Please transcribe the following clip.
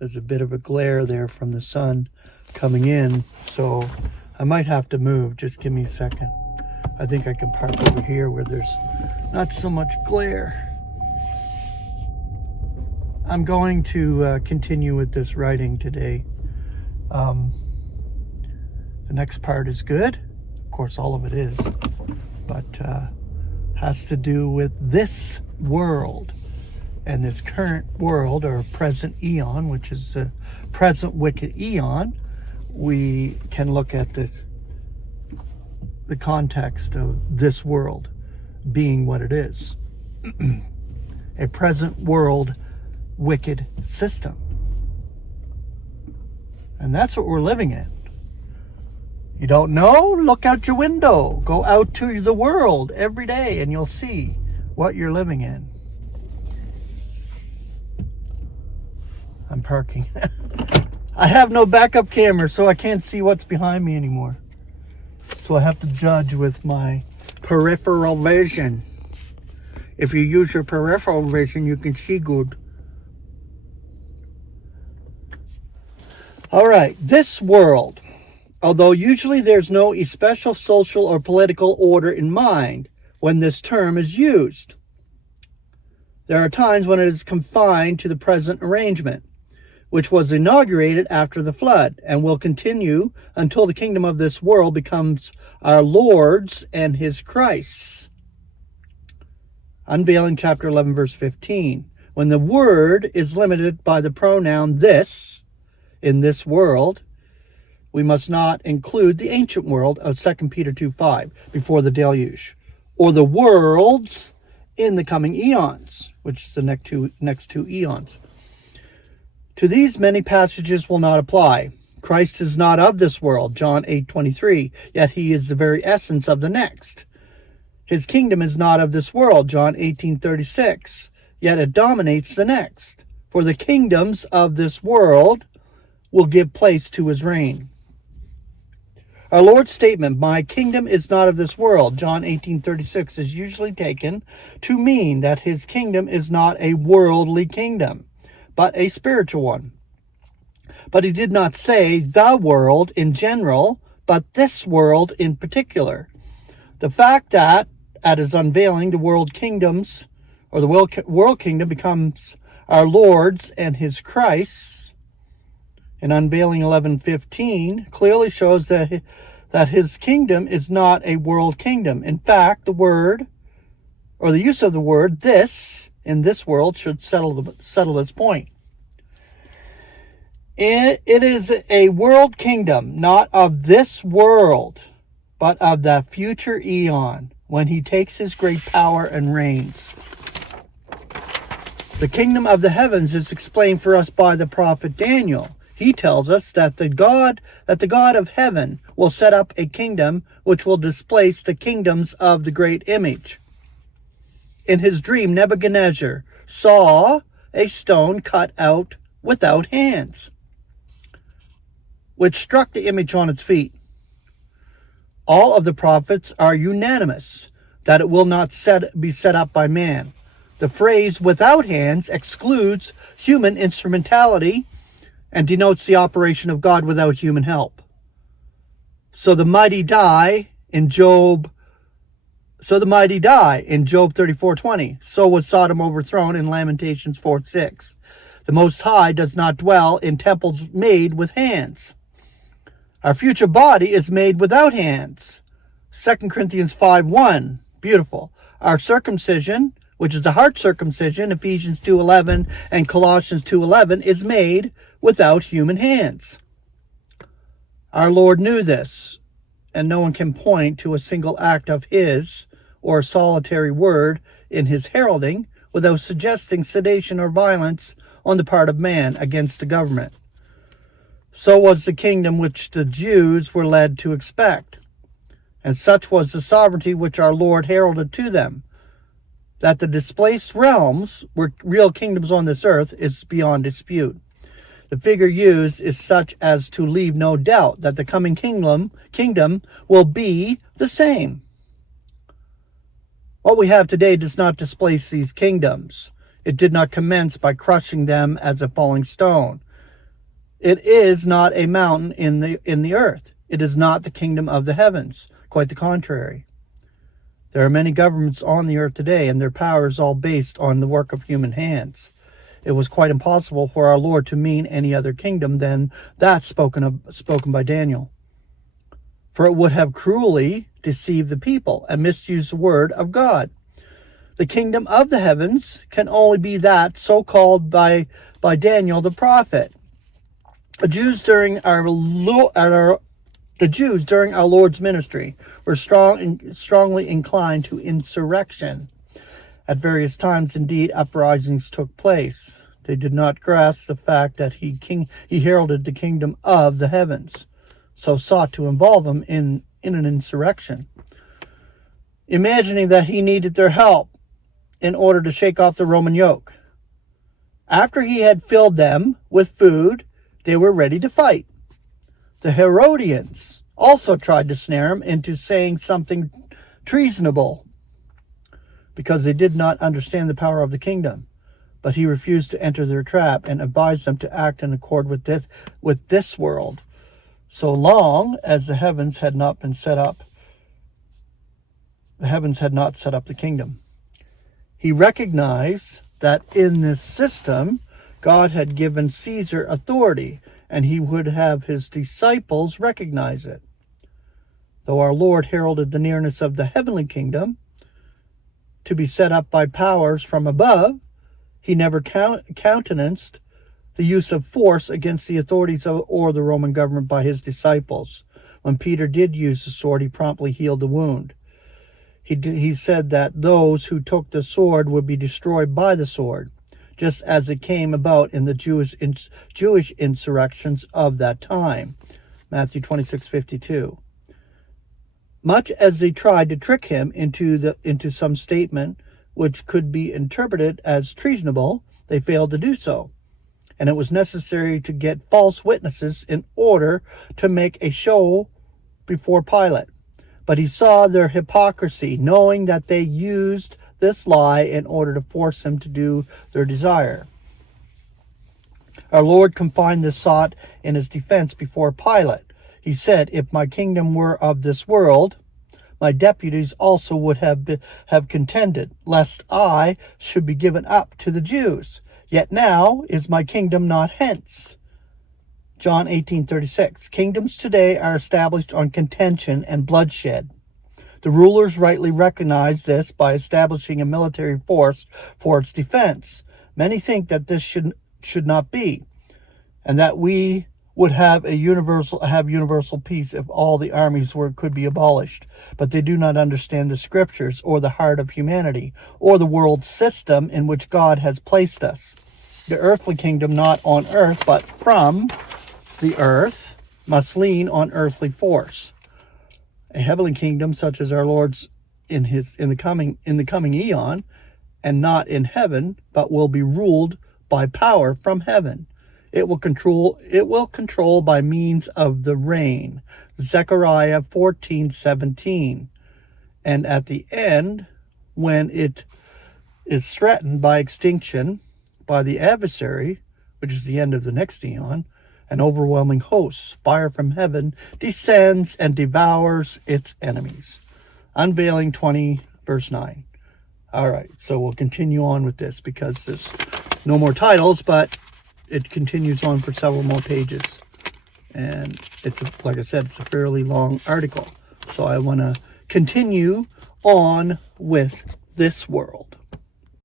There's a bit of a glare there from the sun coming in, so I might have to move. Just give me a second. I think I can park over here where there's not so much glare. I'm going to continue with this writing today. The next part is good. Of course, all of it is. But has to do with this world. And this current world, or present eon, which is the present wicked eon, we can look at the context of this world being what it is. A present world wicked system. And that's what we're living in. You don't know? Look out your window. Go out to the world every day and you'll see what you're living in. I'm parking. I have no backup camera, so I can't see what's behind me anymore. So I have to judge with my peripheral vision. If you use your peripheral vision, you can see good. All right, this world, although usually there's no special social or political order in mind when this term is used, there are times when it is confined to the present arrangement, which was inaugurated after the flood and will continue until the kingdom of this world becomes our Lord's and his Christ's. Unveiling chapter 11, verse 15. When the word is limited by the pronoun this, in this world, we must not include the ancient world of 2 Peter 2:5, before the deluge, or the worlds in the coming eons, which is the next two eons. To these many passages will not apply. Christ is not of this world, John 8:23, yet he is the very essence of the next. His kingdom is not of this world, John 18:36, yet it dominates the next. For the kingdoms of this world will give place to his reign. Our Lord's statement, my kingdom is not of this world, John 18:36, is usually taken to mean that his kingdom is not a worldly kingdom, but a spiritual one. But he did not say the world in general, but this world in particular. The fact that at his unveiling, the world kingdoms, or the world kingdom becomes our Lord's and his Christ's, in Unveiling 11:15, clearly shows that his kingdom is not a world kingdom. In fact, the word, or the use of the word this, in this world should settle this point. It is a world kingdom, not of this world, but of the future eon, when he takes his great power and reigns. The kingdom of the heavens is explained for us by the prophet Daniel. He tells us that the God of heaven will set up a kingdom which will displace the kingdoms of the great image. In his dream, Nebuchadnezzar saw a stone cut out without hands, which struck the image on its feet. All of the prophets are unanimous that it will not be set up by man. The phrase without hands excludes human instrumentality and denotes the operation of God without human help. So the mighty die in Job 34:20. So was Sodom overthrown in Lamentations 4:6. The Most High does not dwell in temples made with hands. Our future body is made without hands. 2 Corinthians 5:1. Beautiful. Our circumcision, which is the heart circumcision, Ephesians 2:11 and Colossians 2:11, is made without human hands. Our Lord knew this, and no one can point to a single act of his or a solitary word in his heralding without suggesting sedation or violence on the part of man against the government. So was the kingdom which the Jews were led to expect, and such was the sovereignty which our Lord heralded to them. That the displaced realms were real kingdoms on this earth is beyond dispute. The figure used is such as to leave no doubt that the coming kingdom will be the same. What we have today does not displace these kingdoms. It did not commence by crushing them as a falling stone. It is not a mountain in the earth. It is not the kingdom of the heavens. Quite the contrary. There are many governments on the earth today, and their power is all based on the work of human hands. It was quite impossible for our Lord to mean any other kingdom than that spoken by Daniel. For it would have cruelly deceived the people and misused the word of God. The kingdom of the heavens can only be that so called by Daniel the prophet. The Jews during our Lord's ministry were strongly inclined to insurrection. At various times, indeed, uprisings took place. They did not grasp the fact that he heralded the kingdom of the heavens, so sought to involve him in an insurrection, imagining that he needed their help in order to shake off the Roman yoke. After he had filled them with food, they were ready to fight. The Herodians also tried to snare him into saying something treasonable, because they did not understand the power of the kingdom. But he refused to enter their trap and advised them to act in accord with this world, so long as the heavens had not set up the kingdom. He recognized that in this system, God had given Caesar authority, and he would have his disciples recognize it. Though our Lord heralded the nearness of the heavenly kingdom to be set up by powers from above, he never countenanced the use of force against the authorities or the Roman government by his disciples. When Peter did use the sword, he promptly healed the wound. He said that those who took the sword would be destroyed by the sword, just as it came about in the Jewish insurrections of that time. Matthew 26:52. Much as they tried to trick him into some statement which could be interpreted as treasonable, they failed to do so. And it was necessary to get false witnesses in order to make a show before Pilate. But he saw their hypocrisy, knowing that they used this lie in order to force him to do their desire. Our Lord confined this thought in his defense before Pilate. He said, "If my kingdom were of this world, my deputies also would have contended, lest I should be given up to the Jews. Yet now is my kingdom not hence." John 18:36. Kingdoms today are established on contention and bloodshed. The rulers rightly recognize this by establishing a military force for its defense. Many think that this should not be, and that we would have universal peace if all the armies could be abolished. But they do not understand the scriptures or the heart of humanity or the world system in which God has placed us. The earthly kingdom, not on earth but from the earth, must lean on earthly force. A heavenly kingdom such as our Lord's in the coming eon, and not in heaven, but will be ruled by power from heaven. It will control by means of the rain. Zechariah 14:17. And at the end, when it is threatened by extinction by the adversary, which is the end of the next eon, an overwhelming host, fire from heaven, descends and devours its enemies. Unveiling 20, verse 9. All right, so we'll continue on with this because there's no more titles, but it continues on for several more pages. And it's, like I said, it's a fairly long article. So I want to continue on with this world.